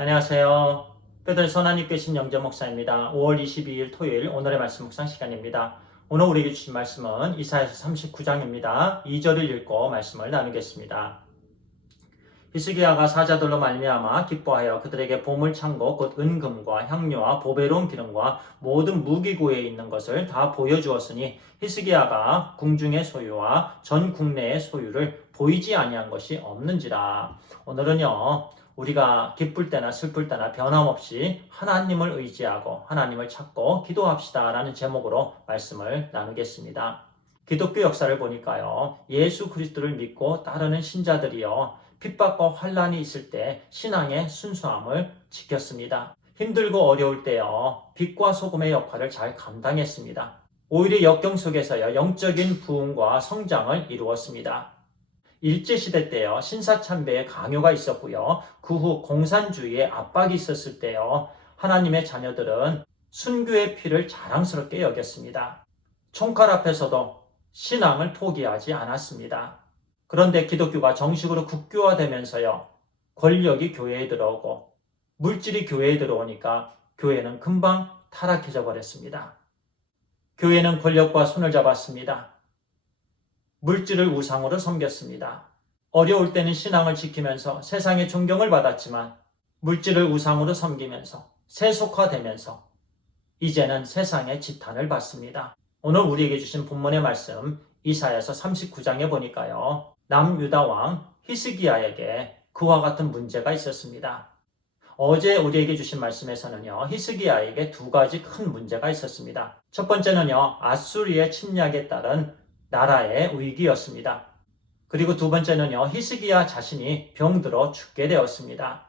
안녕하세요. 베들레 하나님께 신 영재 목사입니다. 5월 22일 토요일 오늘의 말씀 묵상 시간입니다. 오늘 우리에게 주신 말씀은 이사야서 39장입니다. 2절을 읽고 말씀을 나누겠습니다. 히스기야가 사자들로 말미암아 기뻐하여 그들에게 보물 창고 곧 은금과 향료와 보배로운 기름과 모든 무기고에 있는 것을 다 보여주었으니 히스기야가 궁중의 소유와 전 국내의 소유를 보이지 아니한 것이 없는지라. 오늘은요, 우리가 기쁠 때나 슬플 때나 변함없이 하나님을 의지하고 하나님을 찾고 기도합시다 라는 제목으로 말씀을 나누겠습니다. 기독교 역사를 보니까요, 예수 그리스도를 믿고 따르는 신자들이요, 핍박과 환란이 있을 때 신앙의 순수함을 지켰습니다. 힘들고 어려울 때요, 빛과 소금의 역할을 잘 감당했습니다. 오히려 역경 속에서요, 영적인 부흥과 성장을 이루었습니다. 일제시대 때요, 신사참배의 강요가 있었고요, 그 후 공산주의의 압박이 있었을 때요, 하나님의 자녀들은 순교의 피를 자랑스럽게 여겼습니다. 총칼 앞에서도 신앙을 포기하지 않았습니다. 그런데 기독교가 정식으로 국교화되면서요, 권력이 교회에 들어오고 물질이 교회에 들어오니까 교회는 금방 타락해져 버렸습니다. 교회는 권력과 손을 잡았습니다. 물질을 우상으로 섬겼습니다. 어려울 때는 신앙을 지키면서 세상의 존경을 받았지만 물질을 우상으로 섬기면서 세속화되면서 이제는 세상의 지탄을 받습니다. 오늘 우리에게 주신 본문의 말씀 이사야서 39장에 보니까요, 남유다 왕 히스기야에게 그와 같은 문제가 있었습니다. 어제 우리에게 주신 말씀에서는요, 히스기야에게 두 가지 큰 문제가 있었습니다. 첫 번째는요, 아수리의 침략에 따른 나라의 위기였습니다. 그리고 두 번째는요, 히스기야 자신이 병들어 죽게 되었습니다.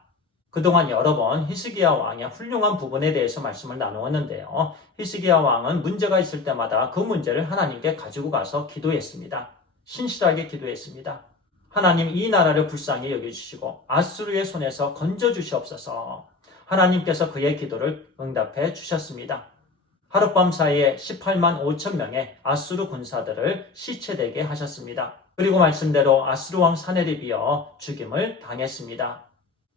그동안 여러 번 히스기야 왕의 훌륭한 부분에 대해서 말씀을 나누었는데요, 히스기야 왕은 문제가 있을 때마다 그 문제를 하나님께 가지고 가서 기도했습니다. 신실하게 기도했습니다. 하나님, 이 나라를 불쌍히 여겨주시고 아수르의 손에서 건져주시옵소서. 하나님께서 그의 기도를 응답해 주셨습니다. 하룻밤 사이에 18만 5천 명의 아수르 군사들을 시체되게 하셨습니다. 그리고 말씀대로 아수르 왕 사네립이여 죽임을 당했습니다.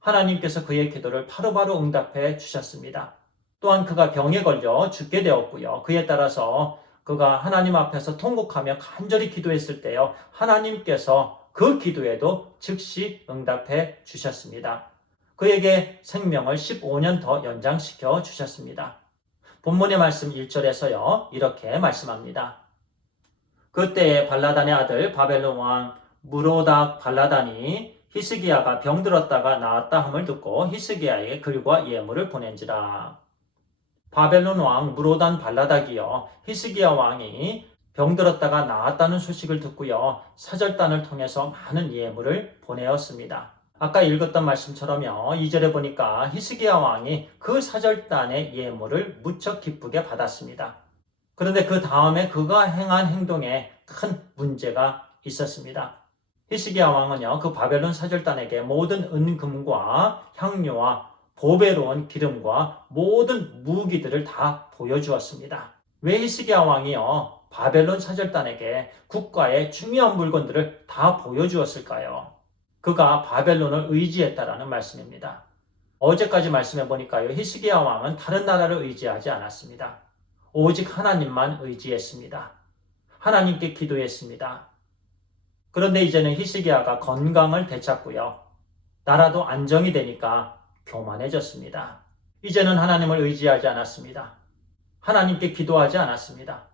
하나님께서 그의 기도를 바로바로 응답해 주셨습니다. 또한 그가 병에 걸려 죽게 되었고요. 그에 따라서 그가 하나님 앞에서 통곡하며 간절히 기도했을 때요, 하나님께서 그 기도에도 즉시 응답해 주셨습니다. 그에게 생명을 15년 더 연장시켜 주셨습니다. 본문의 말씀 1절에서요, 이렇게 말씀합니다. 그때에 발라단의 아들 바벨론 왕 무로닥 발라단이 히스기야가 병들었다가 나았다 함을 듣고 히스기야에게 글과 예물을 보낸지라. 바벨론 왕 무로단 발라닥이요, 히스기야 왕이 병들었다가 나았다는 소식을 듣고요, 사절단을 통해서 많은 예물을 보내었습니다. 아까 읽었던 말씀처럼요, 2절에 보니까 히스기야 왕이 그 사절단의 예물을 무척 기쁘게 받았습니다. 그런데 그 다음에 그가 행한 행동에 큰 문제가 있었습니다. 히스기야 왕은요, 그 바벨론 사절단에게 모든 은금과 향료와 보배로운 기름과 모든 무기들을 다 보여주었습니다. 왜 히스기야 왕이요, 바벨론 사절단에게 국가의 중요한 물건들을 다 보여주었을까요? 그가 바벨론을 의지했다라는 말씀입니다. 어제까지 말씀해 보니까요, 히스기야 왕은 다른 나라를 의지하지 않았습니다. 오직 하나님만 의지했습니다. 하나님께 기도했습니다. 그런데 이제는 히스기야가 건강을 되찾고요, 나라도 안정이 되니까 교만해졌습니다. 이제는 하나님을 의지하지 않았습니다. 하나님께 기도하지 않았습니다.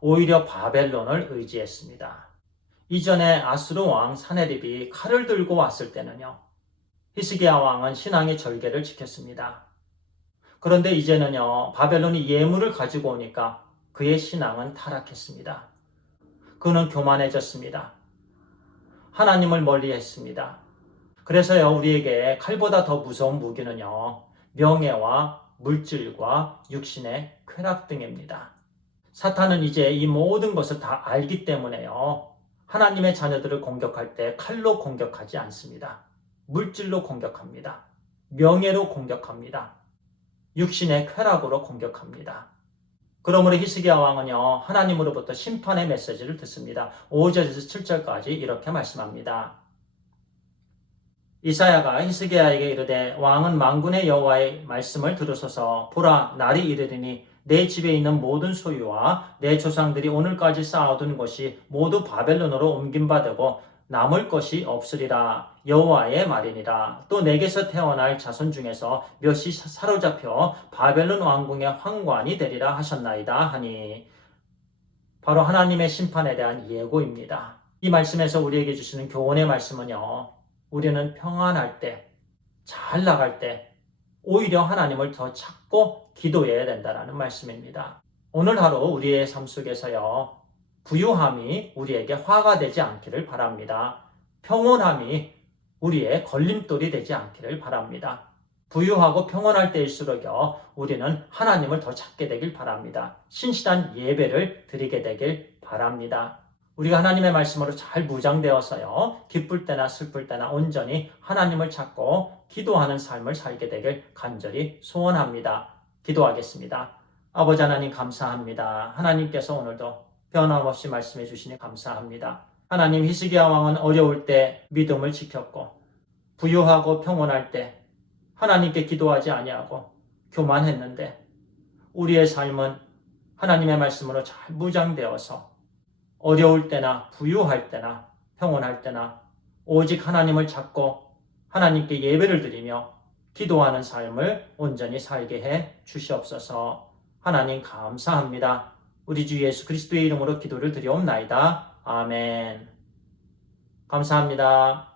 오히려 바벨론을 의지했습니다. 이전에 아수르 왕 사네립이 칼을 들고 왔을 때는요, 히스기야 왕은 신앙의 절개를 지켰습니다. 그런데 이제는요, 바벨론이 예물을 가지고 오니까 그의 신앙은 타락했습니다. 그는 교만해졌습니다. 하나님을 멀리했습니다. 그래서요, 우리에게 칼보다 더 무서운 무기는요, 명예와 물질과 육신의 쾌락 등입니다. 사탄은 이제 이 모든 것을 다 알기 때문에요, 하나님의 자녀들을 공격할 때 칼로 공격하지 않습니다. 물질로 공격합니다. 명예로 공격합니다. 육신의 쾌락으로 공격합니다. 그러므로 히스기야 왕은요, 하나님으로부터 심판의 메시지를 듣습니다. 5절에서 7절까지 이렇게 말씀합니다. 이사야가 히스기야에게 이르되 왕은 만군의 여호와의 말씀을 들으소서. 보라, 날이 이르리니 내 집에 있는 모든 소유와 내 조상들이 오늘까지 쌓아둔 것이 모두 바벨론으로 옮김받고 남을 것이 없으리라. 여호와의 말이니라. 또 내게서 태어날 자손 중에서 몇이 사로잡혀 바벨론 왕궁의 황관이 되리라 하셨나이다 하니, 바로 하나님의 심판에 대한 예고입니다. 이 말씀에서 우리에게 주시는 교훈의 말씀은요, 우리는 평안할 때, 잘 나갈 때 오히려 하나님을 더 찾고 기도해야 된다는 말씀입니다. 오늘 하루 우리의 삶 속에서요, 부유함이 우리에게 화가 되지 않기를 바랍니다. 평온함이 우리의 걸림돌이 되지 않기를 바랍니다. 부유하고 평온할 때일수록요, 우리는 하나님을 더 찾게 되길 바랍니다. 신실한 예배를 드리게 되길 바랍니다. 우리가 하나님의 말씀으로 잘 무장되어서요, 기쁠 때나 슬플 때나 온전히 하나님을 찾고 기도하는 삶을 살게 되길 간절히 소원합니다. 기도하겠습니다. 아버지 하나님, 감사합니다. 하나님께서 오늘도 변함없이 말씀해 주시니 감사합니다. 하나님, 히스기야 왕은 어려울 때 믿음을 지켰고, 부유하고 평온할 때 하나님께 기도하지 아니하고 교만했는데, 우리의 삶은 하나님의 말씀으로 잘 무장되어서 어려울 때나 부유할 때나 평온할 때나 오직 하나님을 찾고 하나님께 예배를 드리며 기도하는 삶을 온전히 살게 해 주시옵소서. 하나님, 감사합니다. 우리 주 예수 그리스도의 이름으로 기도를 드리옵나이다. 아멘. 감사합니다.